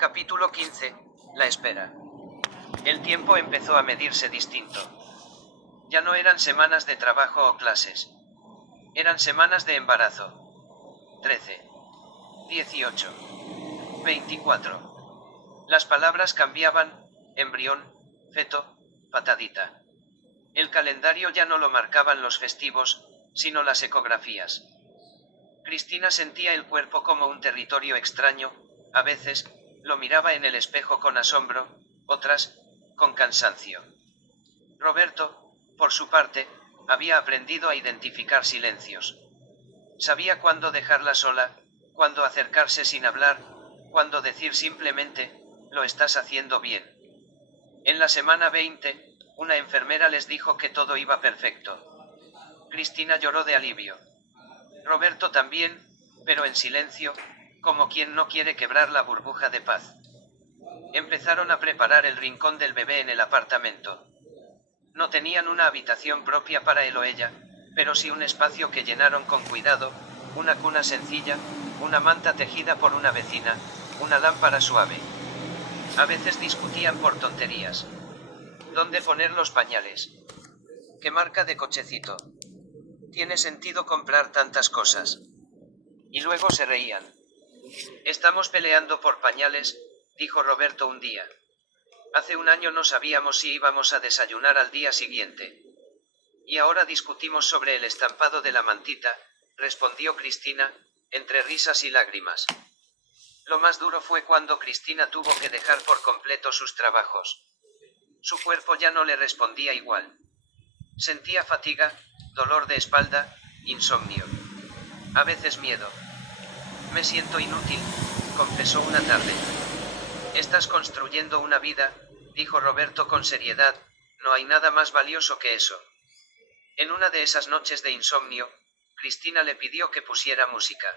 Capítulo 15. La espera. El tiempo empezó a medirse distinto. Ya no eran semanas de trabajo o clases. Eran semanas de embarazo. 13. 18. 24. Las palabras cambiaban: embrión, feto, patadita. El calendario ya no lo marcaban los festivos, sino las ecografías. Cristina sentía el cuerpo como un territorio extraño. A veces, lo miraba en el espejo con asombro, otras, con cansancio. Roberto, por su parte, había aprendido a identificar silencios. Sabía cuándo dejarla sola, cuándo acercarse sin hablar, cuándo decir simplemente: lo estás haciendo bien. En la semana 20, una enfermera les dijo que todo iba perfecto. Cristina lloró de alivio. Roberto también, pero en silencio, como quien no quiere quebrar la burbuja de paz. Empezaron a preparar el rincón del bebé en el apartamento. No tenían una habitación propia para él o ella, pero sí un espacio que llenaron con cuidado: una cuna sencilla, una manta tejida por una vecina, una lámpara suave. A veces discutían por tonterías. ¿Dónde poner los pañales? ¿Qué marca de cochecito? ¿Tiene sentido comprar tantas cosas? Y luego se reían. Estamos peleando por pañales, dijo Roberto un día. Hace un año no sabíamos si íbamos a desayunar al día siguiente. Y ahora discutimos sobre el estampado de la mantita, respondió Cristina, entre risas y lágrimas. Lo más duro fue cuando Cristina tuvo que dejar por completo sus trabajos. Su cuerpo ya no le respondía igual. Sentía fatiga, dolor de espalda, insomnio. A veces miedo. Me siento inútil, confesó una tarde. Estás construyendo una vida, dijo Roberto con seriedad, no hay nada más valioso que eso. En una de esas noches de insomnio, Cristina le pidió que pusiera música.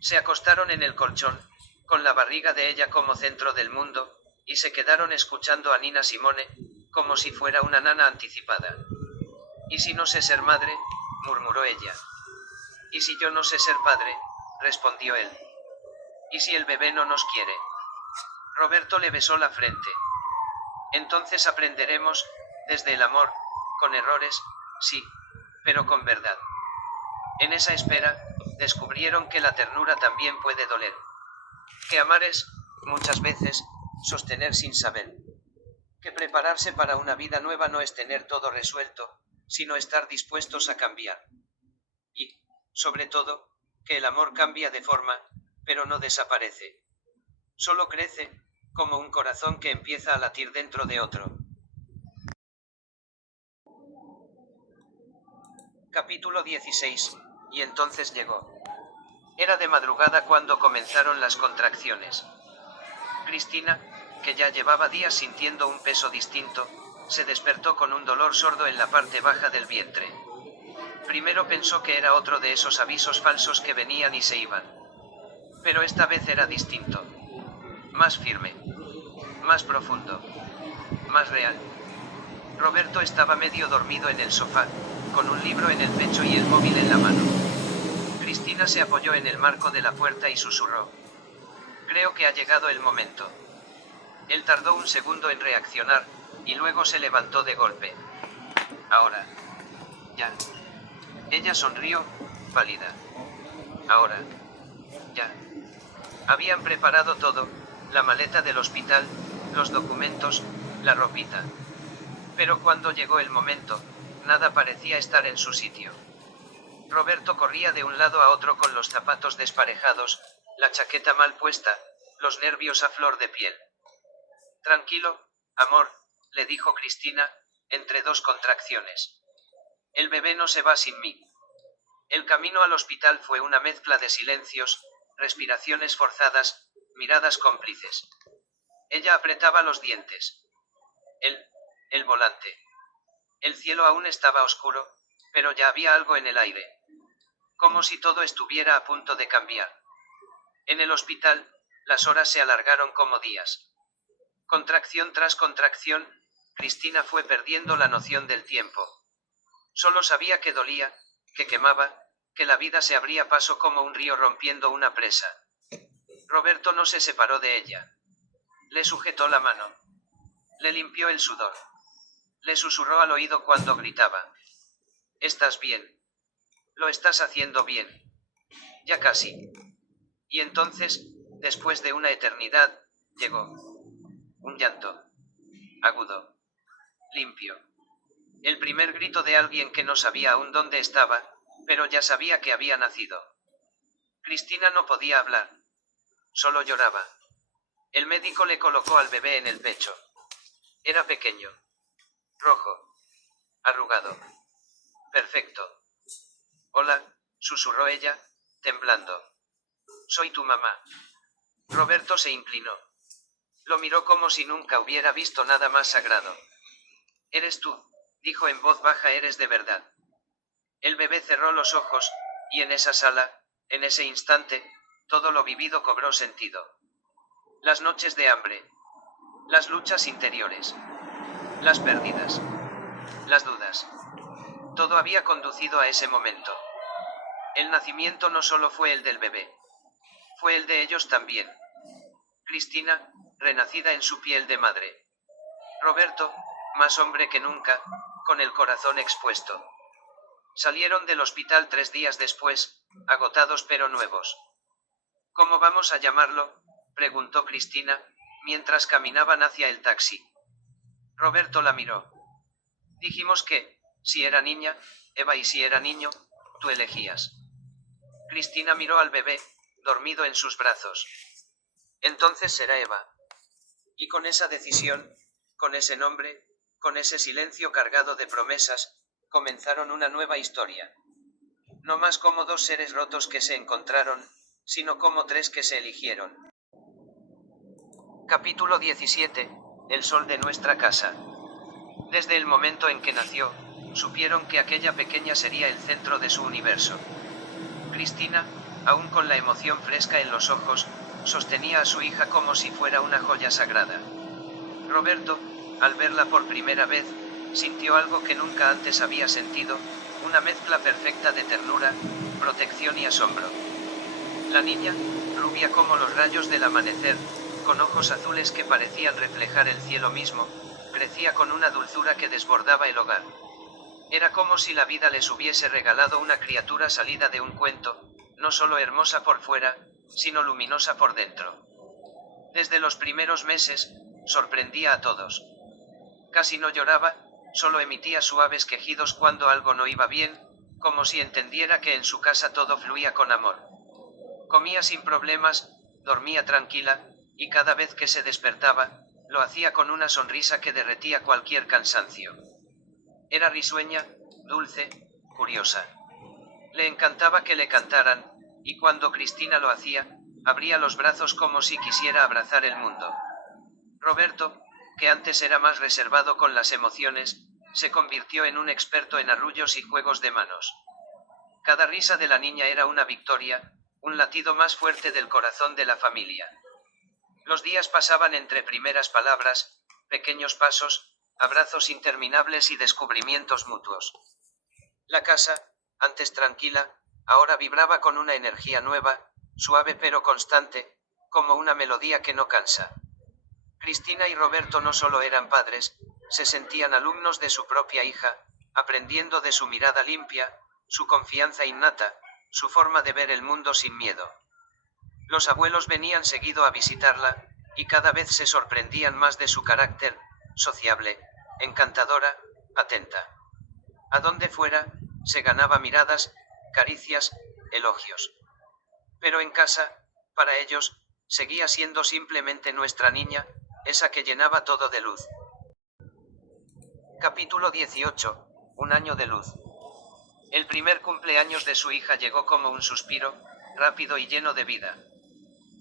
Se acostaron en el colchón, con la barriga de ella como centro del mundo, y se quedaron escuchando a Nina Simone, como si fuera una nana anticipada. ¿Y si no sé ser madre?, murmuró ella. ¿Y si yo no sé ser padre?, respondió él. ¿Y si el bebé no nos quiere? Roberto le besó la frente. Entonces aprenderemos, desde el amor, con errores, sí, pero con verdad. En esa espera, descubrieron que la ternura también puede doler. Que amar es, muchas veces, sostener sin saber. Que prepararse para una vida nueva no es tener todo resuelto, sino estar dispuestos a cambiar. Y, sobre todo, que el amor cambia de forma, pero no desaparece. Solo crece, como un corazón que empieza a latir dentro de otro. Capítulo 16. Y entonces llegó. Era de madrugada cuando comenzaron las contracciones. Cristina, que ya llevaba días sintiendo un peso distinto, se despertó con un dolor sordo en la parte baja del vientre. Primero pensó que era otro de esos avisos falsos que venían y se iban. Pero esta vez era distinto. Más firme. Más profundo. Más real. Roberto estaba medio dormido en el sofá, con un libro en el pecho y el móvil en la mano. Cristina se apoyó en el marco de la puerta y susurró: creo que ha llegado el momento. Él tardó un segundo en reaccionar, y luego se levantó de golpe. Ahora. Ya. Ella sonrió, pálida. Ahora. Ya. Habían preparado todo: la maleta del hospital, los documentos, la ropita. Pero cuando llegó el momento, nada parecía estar en su sitio. Roberto corría de un lado a otro con los zapatos desparejados, la chaqueta mal puesta, los nervios a flor de piel. Tranquilo, amor, le dijo Cristina, entre dos contracciones. El bebé no se va sin mí. El camino al hospital fue una mezcla de silencios, respiraciones forzadas, miradas cómplices. Ella apretaba los dientes. El volante. El cielo aún estaba oscuro, pero ya había algo en el aire. Como si todo estuviera a punto de cambiar. En el hospital, las horas se alargaron como días. Contracción tras contracción, Cristina fue perdiendo la noción del tiempo. Solo sabía que dolía, que quemaba, que la vida se abría paso como un río rompiendo una presa. Roberto no se separó de ella. Le sujetó la mano. Le limpió el sudor. Le susurró al oído cuando gritaba. ¿Estás bien? Lo estás haciendo bien. Ya casi. Y entonces, después de una eternidad, llegó. Un llanto. Agudo. Limpio. El primer grito de alguien que no sabía aún dónde estaba, pero ya sabía que había nacido. Cristina no podía hablar. Solo lloraba. El médico le colocó al bebé en el pecho. Era pequeño. Rojo. Arrugado. Perfecto. Hola, susurró ella, temblando. Soy tu mamá. Roberto se inclinó. Lo miró como si nunca hubiera visto nada más sagrado. Eres tú, dijo en voz baja, eres de verdad. El bebé cerró los ojos, y en esa sala, en ese instante, todo lo vivido cobró sentido. Las noches de hambre. Las luchas interiores. Las pérdidas. Las dudas. Todo había conducido a ese momento. El nacimiento no solo fue el del bebé. Fue el de ellos también. Cristina, renacida en su piel de madre. Roberto, más hombre que nunca, con el corazón expuesto. Salieron del hospital 3 días después, agotados pero nuevos. ¿Cómo vamos a llamarlo?, preguntó Cristina, mientras caminaban hacia el taxi. Roberto la miró. Dijimos que, si era niña, Eva, y si era niño, tú elegías. Cristina miró al bebé, dormido en sus brazos. Entonces será Eva. Y con esa decisión, con ese nombre, con ese silencio cargado de promesas, comenzaron una nueva historia. No más como 2 seres rotos que se encontraron, sino como 3 que se eligieron. Capítulo 17. El sol de nuestra casa. Desde el momento en que nació, supieron que aquella pequeña sería el centro de su universo. Cristina, aún con la emoción fresca en los ojos, sostenía a su hija como si fuera una joya sagrada. Roberto, al verla por primera vez, sintió algo que nunca antes había sentido, una mezcla perfecta de ternura, protección y asombro. La niña, rubia como los rayos del amanecer, con ojos azules que parecían reflejar el cielo mismo, crecía con una dulzura que desbordaba el hogar. Era como si la vida les hubiese regalado una criatura salida de un cuento, no solo hermosa por fuera, sino luminosa por dentro. Desde los primeros meses, sorprendía a todos. Casi no lloraba, solo emitía suaves quejidos cuando algo no iba bien, como si entendiera que en su casa todo fluía con amor. Comía sin problemas, dormía tranquila, y cada vez que se despertaba, lo hacía con una sonrisa que derretía cualquier cansancio. Era risueña, dulce, curiosa. Le encantaba que le cantaran, y cuando Cristina lo hacía, abría los brazos como si quisiera abrazar el mundo. Roberto, que antes era más reservado con las emociones, se convirtió en un experto en arrullos y juegos de manos. Cada risa de la niña era una victoria, un latido más fuerte del corazón de la familia. Los días pasaban entre primeras palabras, pequeños pasos, abrazos interminables y descubrimientos mutuos. La casa, antes tranquila, ahora vibraba con una energía nueva, suave pero constante, como una melodía que no cansa. Cristina y Roberto no solo eran padres, se sentían alumnos de su propia hija, aprendiendo de su mirada limpia, su confianza innata, su forma de ver el mundo sin miedo. Los abuelos venían seguido a visitarla, y cada vez se sorprendían más de su carácter, sociable, encantadora, atenta. A donde fuera, se ganaba miradas, caricias, elogios. Pero en casa, para ellos, seguía siendo simplemente nuestra niña, esa que llenaba todo de luz. Capítulo 18. Un año de luz. El primer cumpleaños de su hija llegó como un suspiro, rápido y lleno de vida.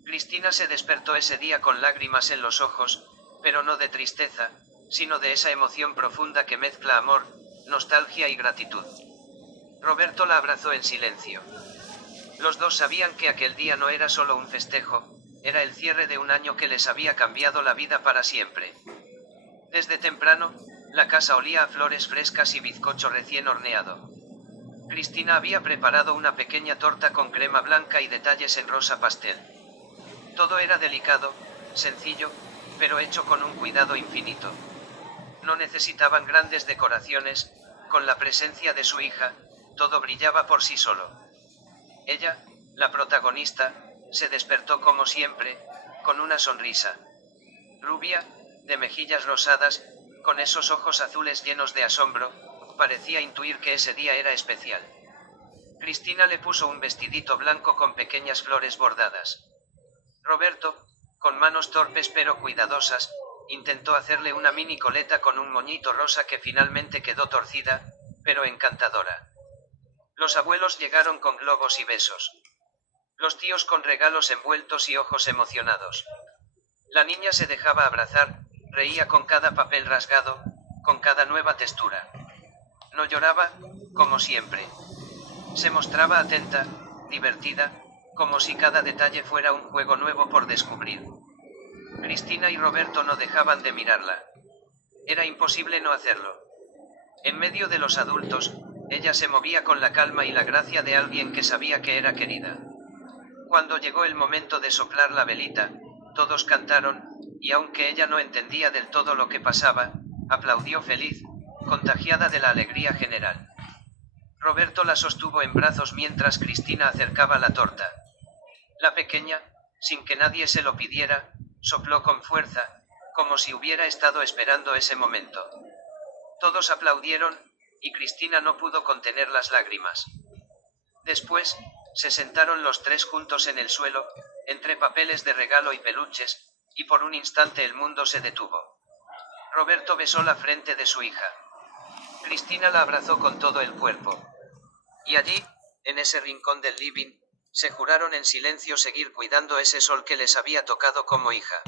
Cristina se despertó ese día con lágrimas en los ojos, pero no de tristeza, sino de esa emoción profunda que mezcla amor, nostalgia y gratitud. Roberto la abrazó en silencio. Los dos sabían que aquel día no era solo un festejo, era el cierre de un año que les había cambiado la vida para siempre. Desde temprano, la casa olía a flores frescas y bizcocho recién horneado. Cristina había preparado una pequeña torta con crema blanca y detalles en rosa pastel. Todo era delicado, sencillo, pero hecho con un cuidado infinito. No necesitaban grandes decoraciones, con la presencia de su hija, todo brillaba por sí solo. Ella, la protagonista, se despertó como siempre, con una sonrisa. Rubia, de mejillas rosadas, con esos ojos azules llenos de asombro, parecía intuir que ese día era especial. Cristina le puso un vestidito blanco con pequeñas flores bordadas. Roberto, con manos torpes pero cuidadosas, intentó hacerle una mini coleta con un moñito rosa que finalmente quedó torcida, pero encantadora. Los abuelos llegaron con globos y besos. Los tíos con regalos envueltos y ojos emocionados. La niña se dejaba abrazar, reía con cada papel rasgado, con cada nueva textura. No lloraba, como siempre. Se mostraba atenta, divertida, como si cada detalle fuera un juego nuevo por descubrir. Cristina y Roberto no dejaban de mirarla. Era imposible no hacerlo. En medio de los adultos, ella se movía con la calma y la gracia de alguien que sabía que era querida. Cuando llegó el momento de soplar la velita, todos cantaron, y aunque ella no entendía del todo lo que pasaba, aplaudió feliz, contagiada de la alegría general. Roberto la sostuvo en brazos mientras Cristina acercaba la torta. La pequeña, sin que nadie se lo pidiera, sopló con fuerza, como si hubiera estado esperando ese momento. Todos aplaudieron, y Cristina no pudo contener las lágrimas. Después, se sentaron los tres juntos en el suelo, entre papeles de regalo y peluches, y por un instante el mundo se detuvo. Roberto besó la frente de su hija. Cristina la abrazó con todo el cuerpo. Y allí, en ese rincón del living, se juraron en silencio seguir cuidando ese sol que les había tocado como hija.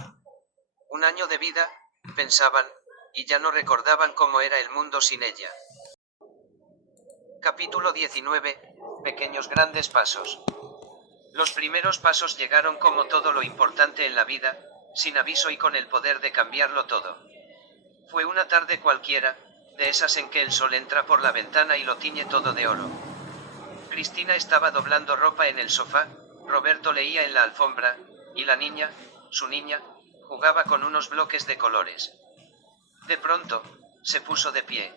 1 año de vida, pensaban, y ya no recordaban cómo era el mundo sin ella. Capítulo 19. Pequeños grandes pasos. Los primeros pasos llegaron como todo lo importante en la vida, sin aviso y con el poder de cambiarlo todo. Fue una tarde cualquiera, de esas en que el sol entra por la ventana y lo tiñe todo de oro. Cristina estaba doblando ropa en el sofá, Roberto leía en la alfombra, y la niña, su niña, jugaba con unos bloques de colores. De pronto, se puso de pie.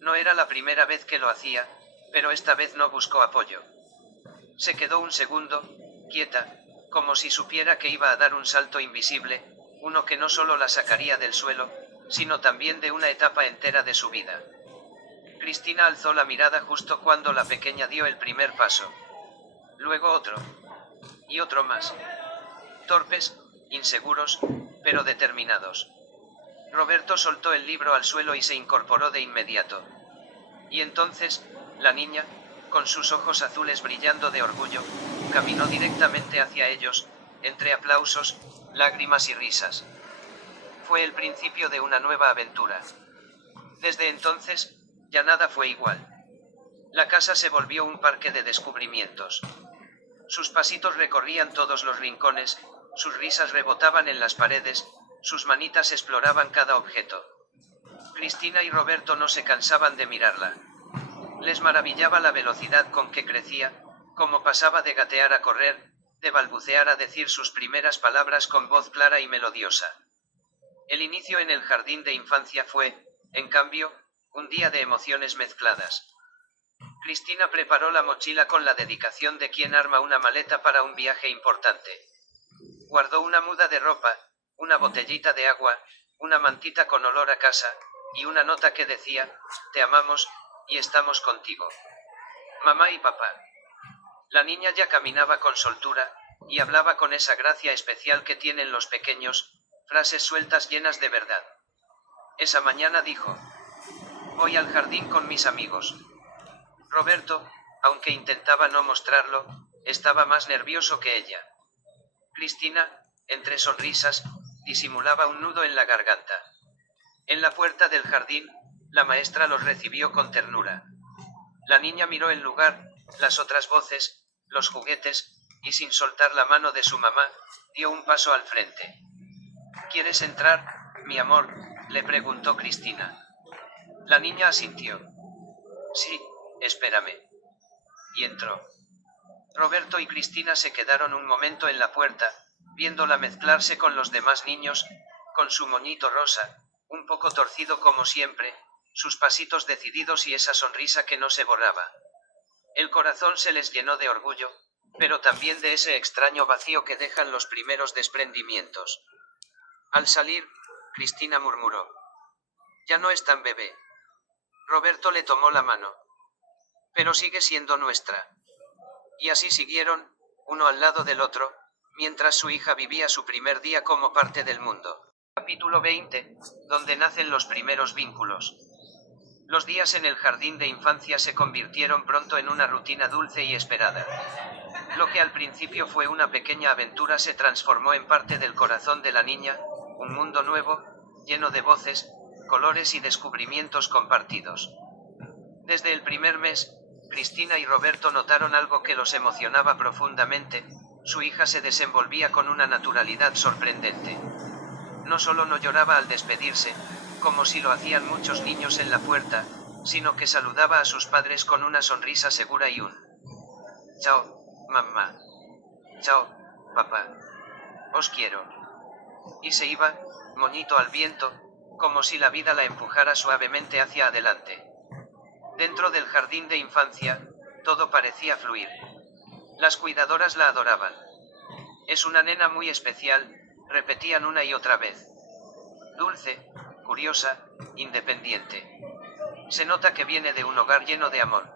No era la primera vez que lo hacía, pero esta vez no buscó apoyo. Se quedó un segundo, quieta, como si supiera que iba a dar un salto invisible, uno que no solo la sacaría del suelo, sino también de una etapa entera de su vida. Cristina alzó la mirada justo cuando la pequeña dio el primer paso. Luego otro. Y otro más. Torpes, inseguros, pero determinados. Roberto soltó el libro al suelo y se incorporó de inmediato. Y entonces, la niña, con sus ojos azules brillando de orgullo, caminó directamente hacia ellos, entre aplausos, lágrimas y risas. Fue el principio de una nueva aventura. Desde entonces, ya nada fue igual. La casa se volvió un parque de descubrimientos. Sus pasitos recorrían todos los rincones, sus risas rebotaban en las paredes, sus manitas exploraban cada objeto. Cristina y Roberto no se cansaban de mirarla. Les maravillaba la velocidad con que crecía, cómo pasaba de gatear a correr, de balbucear a decir sus primeras palabras con voz clara y melodiosa. El inicio en el jardín de infancia fue, en cambio, un día de emociones mezcladas. Cristina preparó la mochila con la dedicación de quien arma una maleta para un viaje importante. Guardó una muda de ropa, una botellita de agua, una mantita con olor a casa, y una nota que decía, te amamos, y estamos contigo. Mamá y papá. La niña ya caminaba con soltura, y hablaba con esa gracia especial que tienen los pequeños, frases sueltas llenas de verdad. Esa mañana dijo, voy al jardín con mis amigos. Roberto, aunque intentaba no mostrarlo, estaba más nervioso que ella. Cristina, entre sonrisas, disimulaba un nudo en la garganta. En la puerta del jardín, la maestra los recibió con ternura. La niña miró el lugar, las otras voces, los juguetes, y sin soltar la mano de su mamá, dio un paso al frente. ¿Quieres entrar, mi amor?, le preguntó Cristina. La niña asintió. Sí, espérame. Y entró. Roberto y Cristina se quedaron un momento en la puerta, viéndola mezclarse con los demás niños, con su moñito rosa, un poco torcido como siempre, sus pasitos decididos y esa sonrisa que no se borraba. El corazón se les llenó de orgullo, pero también de ese extraño vacío que dejan los primeros desprendimientos. Al salir, Cristina murmuró: «Ya no es tan bebé». Roberto le tomó la mano. «Pero sigue siendo nuestra». Y así siguieron, uno al lado del otro, mientras su hija vivía su primer día como parte del mundo. Capítulo 20, donde nacen los primeros vínculos. Los días en el jardín de infancia se convirtieron pronto en una rutina dulce y esperada. Lo que al principio fue una pequeña aventura se transformó en parte del corazón de la niña, un mundo nuevo, lleno de voces, colores y descubrimientos compartidos. Desde el primer mes, Cristina y Roberto notaron algo que los emocionaba profundamente: su hija se desenvolvía con una naturalidad sorprendente. No solo no lloraba al despedirse, como si lo hacían muchos niños en la puerta, sino que saludaba a sus padres con una sonrisa segura y un «Chao, mamá. Chao, papá. Os quiero». Y se iba, moñito al viento, como si la vida la empujara suavemente hacia adelante. Dentro del jardín de infancia, todo parecía fluir. Las cuidadoras la adoraban. «Es una nena muy especial», repetían una y otra vez. «Dulce, curiosa, independiente. Se nota que viene de un hogar lleno de amor».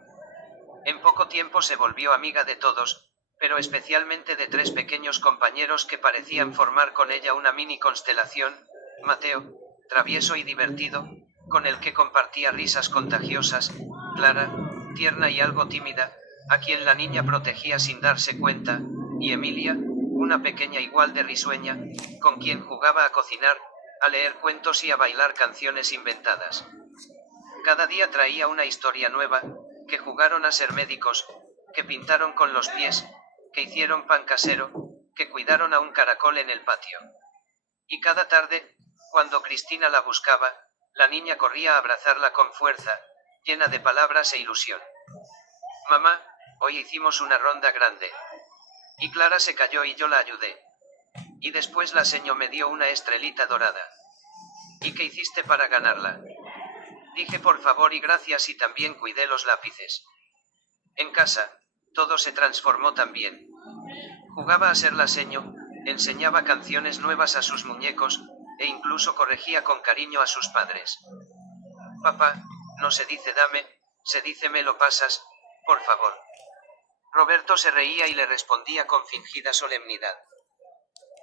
En poco tiempo se volvió amiga de todos, pero especialmente de tres pequeños compañeros que parecían formar con ella una mini constelación: Mateo, travieso y divertido, con el que compartía risas contagiosas; Clara, tierna y algo tímida, a quien la niña protegía sin darse cuenta; y Emilia, una pequeña igual de risueña, con quien jugaba a cocinar, a leer cuentos y a bailar canciones inventadas. Cada día traía una historia nueva: que jugaron a ser médicos, que pintaron con los pies, que hicieron pan casero, que cuidaron a un caracol en el patio. Y cada tarde, cuando Cristina la buscaba, la niña corría a abrazarla con fuerza, llena de palabras e ilusión. «Mamá, hoy hicimos una ronda grande. Y Clara se cayó y yo la ayudé. Y después la seño me dio una estrelita dorada. ¿Y qué hiciste para ganarla?». Dije por favor y gracias y también cuidé los lápices. En casa, todo se transformó también. Jugaba a ser la seño, enseñaba canciones nuevas a sus muñecos, e incluso corregía con cariño a sus padres. «Papá, no se dice dame, se dice me lo pasas, por favor». Roberto se reía y le respondía con fingida solemnidad: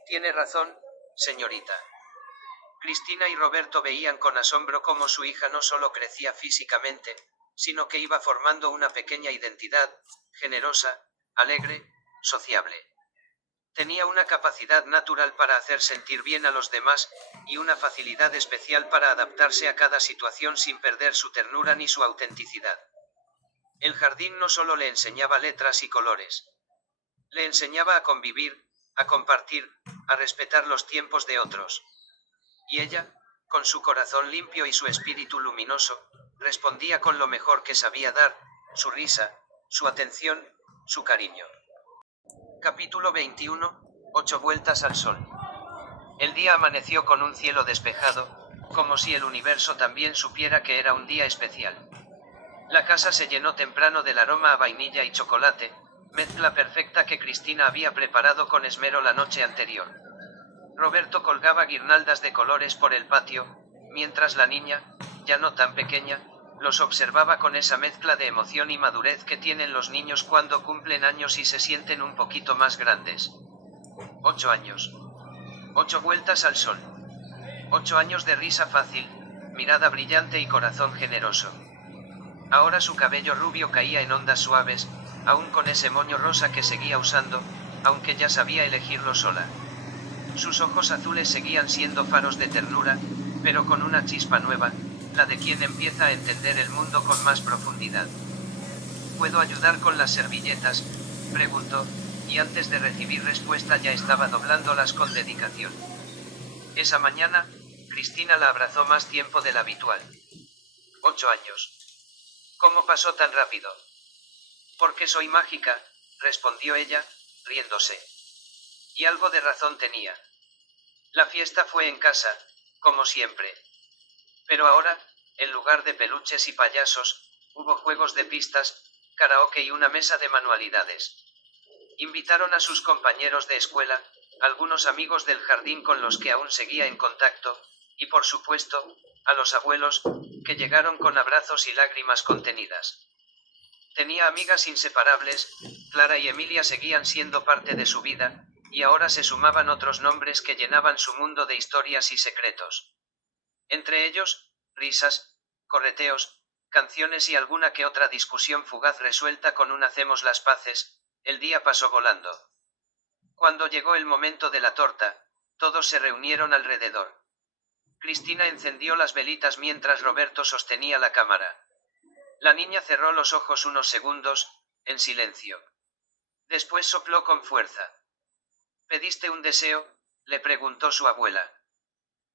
«Tiene razón, señorita». Cristina y Roberto veían con asombro cómo su hija no solo crecía físicamente, sino que iba formando una pequeña identidad, generosa, alegre, sociable. Tenía una capacidad natural para hacer sentir bien a los demás, y una facilidad especial para adaptarse a cada situación sin perder su ternura ni su autenticidad. El jardín no solo le enseñaba letras y colores. Le enseñaba a convivir, a compartir, a respetar los tiempos de otros. Y ella, con su corazón limpio y su espíritu luminoso, respondía con lo mejor que sabía dar: su risa, su atención, su cariño. Capítulo 21, 8 vueltas al sol. El día amaneció con un cielo despejado, como si el universo también supiera que era un día especial. La casa se llenó temprano del aroma a vainilla y chocolate, mezcla perfecta que Cristina había preparado con esmero la noche anterior. Roberto colgaba guirnaldas de colores por el patio, mientras la niña, ya no tan pequeña, los observaba con esa mezcla de emoción y madurez que tienen los niños cuando cumplen años y se sienten un poquito más grandes. 8 años. 8 vueltas al sol. 8 años de risa fácil, mirada brillante y corazón generoso. Ahora su cabello rubio caía en ondas suaves, aún con ese moño rosa que seguía usando, aunque ya sabía elegirlo sola. Sus ojos azules seguían siendo faros de ternura, pero con una chispa nueva, la de quien empieza a entender el mundo con más profundidad. «¿Puedo ayudar con las servilletas?», preguntó, y antes de recibir respuesta ya estaba doblándolas con dedicación. Esa mañana, Cristina la abrazó más tiempo del habitual. 8 años. ¿Cómo pasó tan rápido? «Porque soy mágica», respondió ella, riéndose. Y algo de razón tenía. La fiesta fue en casa, como siempre. Pero ahora, en lugar de peluches y payasos, hubo juegos de pistas, karaoke y una mesa de manualidades. Invitaron a sus compañeros de escuela, algunos amigos del jardín con los que aún seguía en contacto, y por supuesto, a los abuelos, que llegaron con abrazos y lágrimas contenidas. Tenía amigas inseparables, Clara y Emilia seguían siendo parte de su vida, y ahora se sumaban otros nombres que llenaban su mundo de historias y secretos. Entre ellos, risas, correteos, canciones y alguna que otra discusión fugaz resuelta con un hacemos las paces. El día pasó volando. Cuando llegó el momento de la torta, todos se reunieron alrededor. Cristina encendió las velitas mientras Roberto sostenía la cámara. La niña cerró los ojos unos segundos, en silencio. Después sopló con fuerza. ¿Pediste un deseo?, le preguntó su abuela.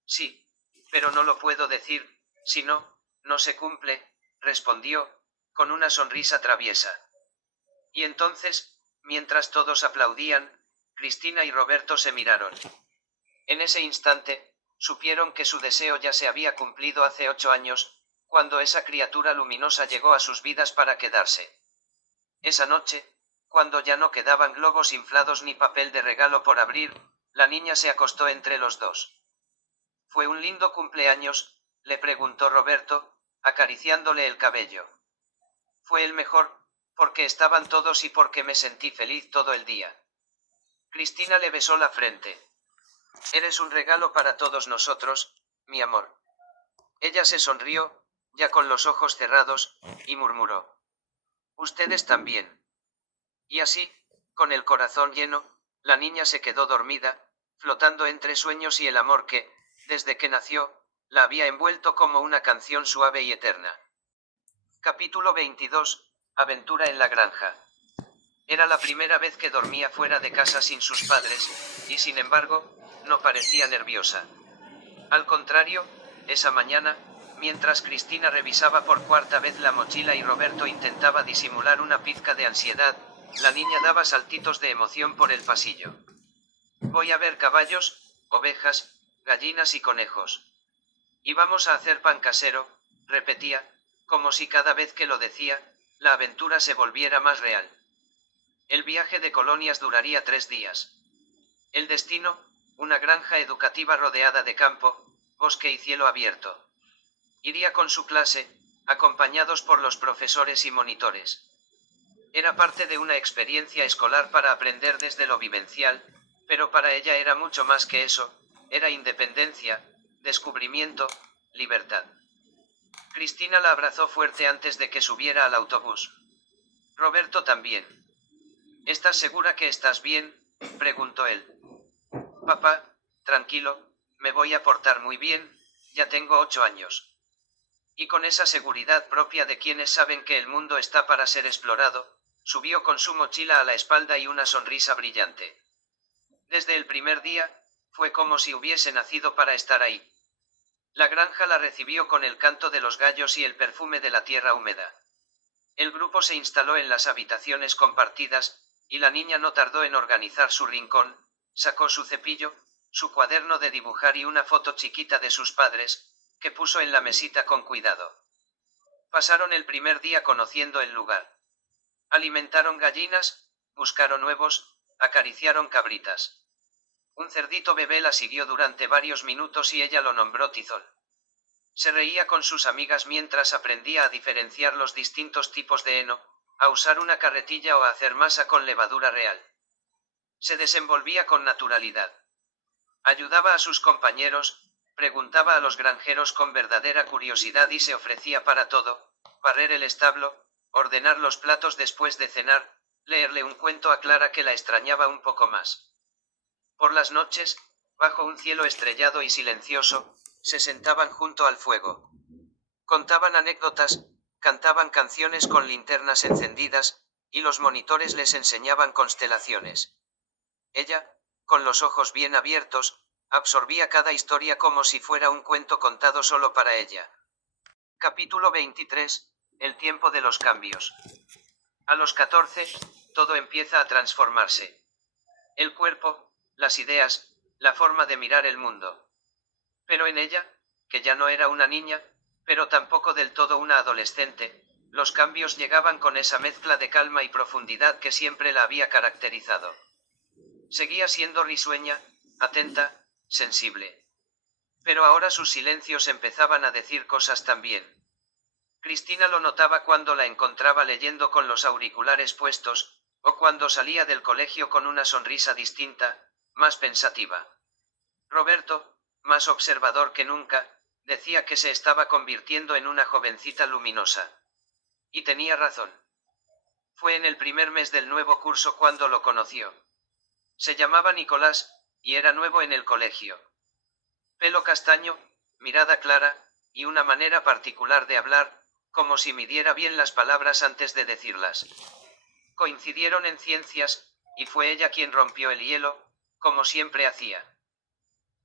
Sí, pero no lo puedo decir, si no, no se cumple, respondió, con una sonrisa traviesa. Y entonces, mientras todos aplaudían, Cristina y Roberto se miraron. En ese instante, supieron que su deseo ya se había cumplido hace 8 años, cuando esa criatura luminosa llegó a sus vidas para quedarse. Esa noche, cuando ya no quedaban globos inflados ni papel de regalo por abrir, la niña se acostó entre los dos. ¿Fue un lindo cumpleaños?, le preguntó Roberto, acariciándole el cabello. Fue el mejor, porque estaban todos y porque me sentí feliz todo el día. Cristina le besó la frente. Eres un regalo para todos nosotros, mi amor. Ella se sonrió, ya con los ojos cerrados, y murmuró. Ustedes también. Y así, con el corazón lleno, la niña se quedó dormida, flotando entre sueños y el amor que, desde que nació, la había envuelto como una canción suave y eterna. Capítulo 22. Aventura en la granja. Era la primera vez que dormía fuera de casa sin sus padres, y sin embargo, no parecía nerviosa. Al contrario, esa mañana, mientras Cristina revisaba por cuarta vez la mochila y Roberto intentaba disimular una pizca de ansiedad, la niña daba saltitos de emoción por el pasillo. Voy a ver caballos, ovejas, gallinas y conejos. Y vamos a hacer pan casero, repetía, como si cada vez que lo decía, la aventura se volviera más real. El viaje de colonias duraría 3 días. El destino, una granja educativa rodeada de campo, bosque y cielo abierto. Iría con su clase, acompañados por los profesores y monitores. Era parte de una experiencia escolar para aprender desde lo vivencial, pero para ella era mucho más que eso, era independencia, descubrimiento, libertad. Cristina la abrazó fuerte antes de que subiera al autobús. Roberto también. ¿Estás segura que estás bien?, preguntó él. Papá, tranquilo, me voy a portar muy bien, ya tengo 8 años. Y con esa seguridad propia de quienes saben que el mundo está para ser explorado, subió con su mochila a la espalda y una sonrisa brillante. Desde el primer día, fue como si hubiese nacido para estar ahí. La granja la recibió con el canto de los gallos y el perfume de la tierra húmeda. El grupo se instaló en las habitaciones compartidas, y la niña no tardó en organizar su rincón, sacó su cepillo, su cuaderno de dibujar y una foto chiquita de sus padres, que puso en la mesita con cuidado. Pasaron el primer día conociendo el lugar. Alimentaron gallinas, buscaron huevos, acariciaron cabritas. Un cerdito bebé la siguió durante varios minutos y ella lo nombró Tizol. Se reía con sus amigas mientras aprendía a diferenciar los distintos tipos de heno, a usar una carretilla o a hacer masa con levadura real. Se desenvolvía con naturalidad. Ayudaba a sus compañeros, preguntaba a los granjeros con verdadera curiosidad y se ofrecía para todo, barrer el establo, ordenar los platos después de cenar, leerle un cuento a Clara que la extrañaba un poco más. Por las noches, bajo un cielo estrellado y silencioso, se sentaban junto al fuego. Contaban anécdotas, cantaban canciones con linternas encendidas, y los monitores les enseñaban constelaciones. Ella, con los ojos bien abiertos, absorbía cada historia como si fuera un cuento contado solo para ella. Capítulo 23. El tiempo de los cambios. A los 14, todo empieza a transformarse. El cuerpo, las ideas, la forma de mirar el mundo. Pero en ella, que ya no era una niña, pero tampoco del todo una adolescente, los cambios llegaban con esa mezcla de calma y profundidad que siempre la había caracterizado. Seguía siendo risueña, atenta, sensible. Pero ahora sus silencios empezaban a decir cosas también. Cristina lo notaba cuando la encontraba leyendo con los auriculares puestos, o cuando salía del colegio con una sonrisa distinta, más pensativa. Roberto, más observador que nunca, decía que se estaba convirtiendo en una jovencita luminosa. Y tenía razón. Fue en el primer mes del nuevo curso cuando lo conoció. Se llamaba Nicolás, y era nuevo en el colegio. Pelo castaño, mirada clara, y una manera particular de hablar, como si midiera bien las palabras antes de decirlas. Coincidieron en ciencias, y fue ella quien rompió el hielo, como siempre hacía.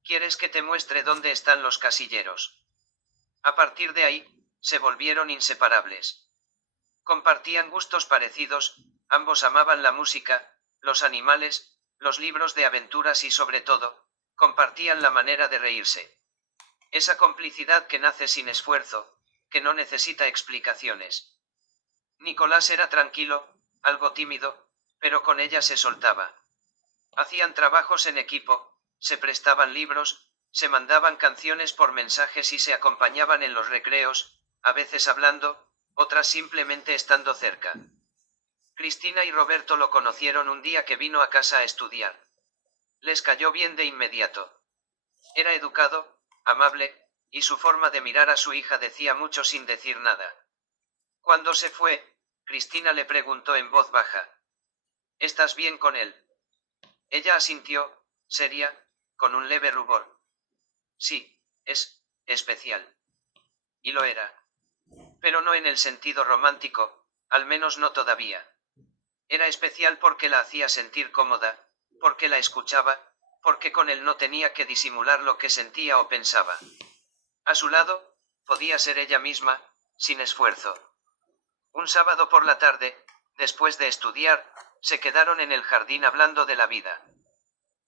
¿Quieres que te muestre dónde están los casilleros? A partir de ahí, se volvieron inseparables. Compartían gustos parecidos, ambos amaban la música, los animales, los libros de aventuras y sobre todo, compartían la manera de reírse. Esa complicidad que nace sin esfuerzo, que no necesita explicaciones. Nicolás era tranquilo, algo tímido, pero con ella se soltaba. Hacían trabajos en equipo, se prestaban libros, se mandaban canciones por mensajes y se acompañaban en los recreos, a veces hablando, otras simplemente estando cerca. Cristina y Roberto lo conocieron un día que vino a casa a estudiar. Les cayó bien de inmediato. Era educado, amable, y su forma de mirar a su hija decía mucho sin decir nada. Cuando se fue, Cristina le preguntó en voz baja: ¿Estás bien con él? Ella asintió, seria, con un leve rubor. Sí, es especial. Y lo era. Pero no en el sentido romántico, al menos no todavía. Era especial porque la hacía sentir cómoda, porque la escuchaba, porque con él no tenía que disimular lo que sentía o pensaba. A su lado, podía ser ella misma, sin esfuerzo. Un sábado por la tarde, después de estudiar, se quedaron en el jardín hablando de la vida.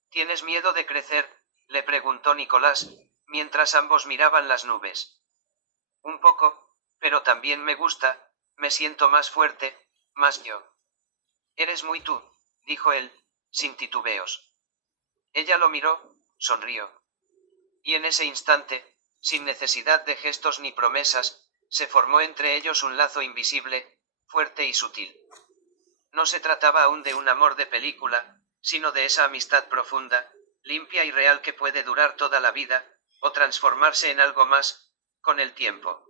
¿Tienes miedo de crecer?, le preguntó Nicolás, mientras ambos miraban las nubes. Un poco, pero también me gusta, me siento más fuerte, más yo. Eres muy tú, dijo él, sin titubeos. Ella lo miró, sonrió. Y en ese instante, sin necesidad de gestos ni promesas, se formó entre ellos un lazo invisible, fuerte y sutil. No se trataba aún de un amor de película, sino de esa amistad profunda, limpia y real que puede durar toda la vida, o transformarse en algo más, con el tiempo.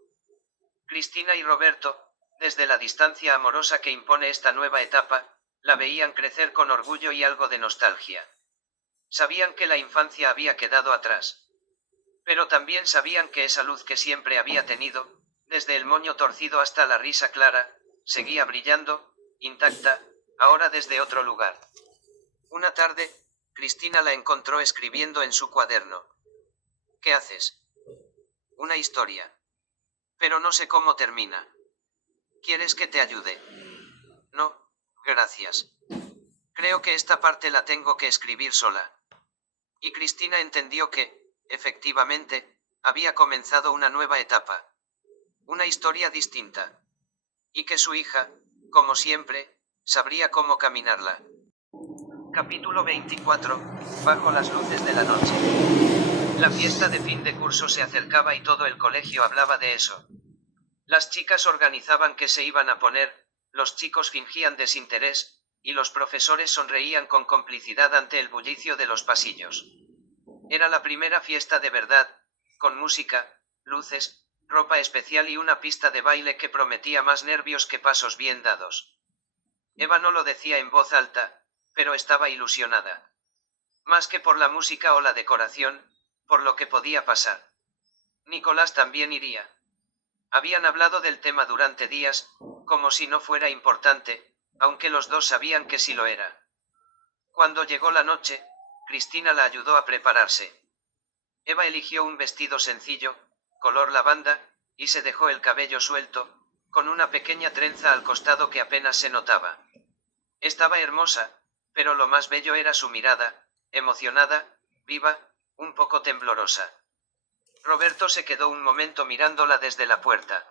Cristina y Roberto, desde la distancia amorosa que impone esta nueva etapa, la veían crecer con orgullo y algo de nostalgia. Sabían que la infancia había quedado atrás. Pero también sabían que esa luz que siempre había tenido, desde el moño torcido hasta la risa clara, seguía brillando, intacta, ahora desde otro lugar. Una tarde, Cristina la encontró escribiendo en su cuaderno. ¿Qué haces? Una historia. Pero no sé cómo termina. ¿Quieres que te ayude? No, gracias. Creo que esta parte la tengo que escribir sola. Y Cristina entendió que, efectivamente, había comenzado una nueva etapa. Una historia distinta. Y que su hija, como siempre, sabría cómo caminarla. Capítulo 24. Bajo las luces de la noche. La fiesta de fin de curso se acercaba y todo el colegio hablaba de eso. Las chicas organizaban qué se iban a poner, los chicos fingían desinterés, y los profesores sonreían con complicidad ante el bullicio de los pasillos. Era la primera fiesta de verdad, con música, luces, ropa especial y una pista de baile que prometía más nervios que pasos bien dados. Eva no lo decía en voz alta, pero estaba ilusionada. Más que por la música o la decoración, por lo que podía pasar. Nicolás también iría. Habían hablado del tema durante días, como si no fuera importante, aunque los dos sabían que sí lo era. Cuando llegó la noche, Cristina la ayudó a prepararse. Eva eligió un vestido sencillo, color lavanda, y se dejó el cabello suelto, con una pequeña trenza al costado que apenas se notaba. Estaba hermosa, pero lo más bello era su mirada, emocionada, viva, un poco temblorosa. Roberto se quedó un momento mirándola desde la puerta.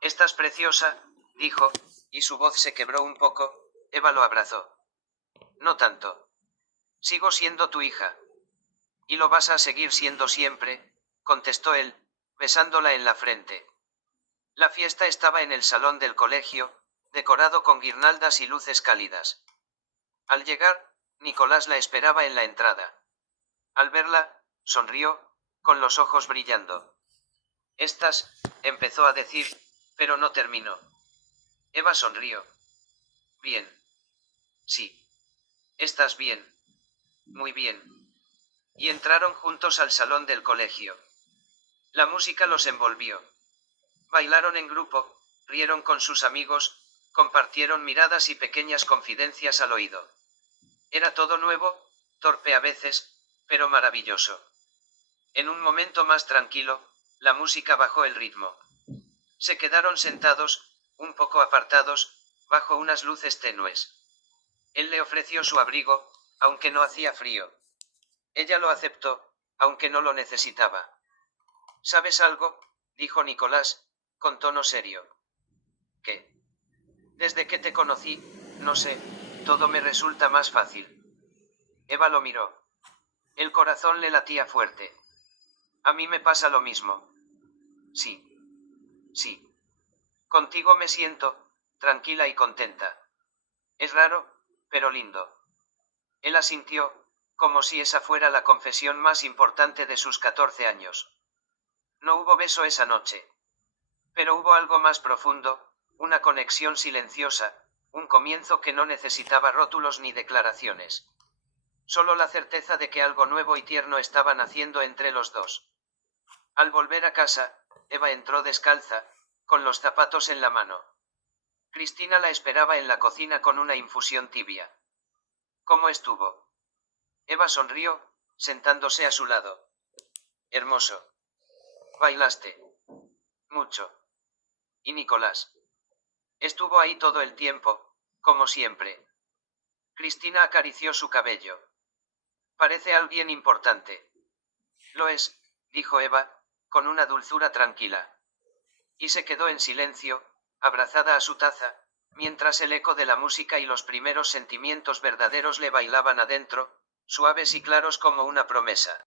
«Estás preciosa», dijo, y su voz se quebró un poco. Eva lo abrazó. «No tanto. Sigo siendo tu hija. Y lo vas a seguir siendo siempre», contestó él, besándola en la frente. La fiesta estaba en el salón del colegio, decorado con guirnaldas y luces cálidas. Al llegar, Nicolás la esperaba en la entrada. Al verla, sonrió, con los ojos brillando. «Estás», empezó a decir, pero no terminó. Eva sonrió. «Bien. Sí. Estás bien. Muy bien». Y entraron juntos al salón del colegio. La música los envolvió. Bailaron en grupo, rieron con sus amigos, compartieron miradas y pequeñas confidencias al oído. Era todo nuevo, torpe a veces, pero maravilloso. En un momento más tranquilo, la música bajó el ritmo. Se quedaron sentados, un poco apartados, bajo unas luces tenues. Él le ofreció su abrigo, aunque no hacía frío. Ella lo aceptó, aunque no lo necesitaba. «¿Sabes algo?», dijo Nicolás, con tono serio. «¿Qué?». «Desde que te conocí, no sé, todo me resulta más fácil». Eva lo miró. El corazón le latía fuerte. «A mí me pasa lo mismo». «Sí. Sí. Contigo me siento tranquila y contenta. Es raro, pero lindo». Él asintió, como si esa fuera la confesión más importante de sus 14 años. No hubo beso esa noche. Pero hubo algo más profundo, una conexión silenciosa, un comienzo que no necesitaba rótulos ni declaraciones. Solo la certeza de que algo nuevo y tierno estaba naciendo entre los dos. Al volver a casa, Eva entró descalza, con los zapatos en la mano. Cristina la esperaba en la cocina con una infusión tibia. «¿Cómo estuvo?». Eva sonrió, sentándose a su lado. «Hermoso». «¿Bailaste?». «Mucho». «¿Y Nicolás?». «Estuvo ahí todo el tiempo, como siempre». Cristina acarició su cabello. «Parece alguien importante». «Lo es», dijo Eva, con una dulzura tranquila. Y se quedó en silencio, abrazada a su taza, mientras el eco de la música y los primeros sentimientos verdaderos le bailaban adentro, suaves y claros como una promesa.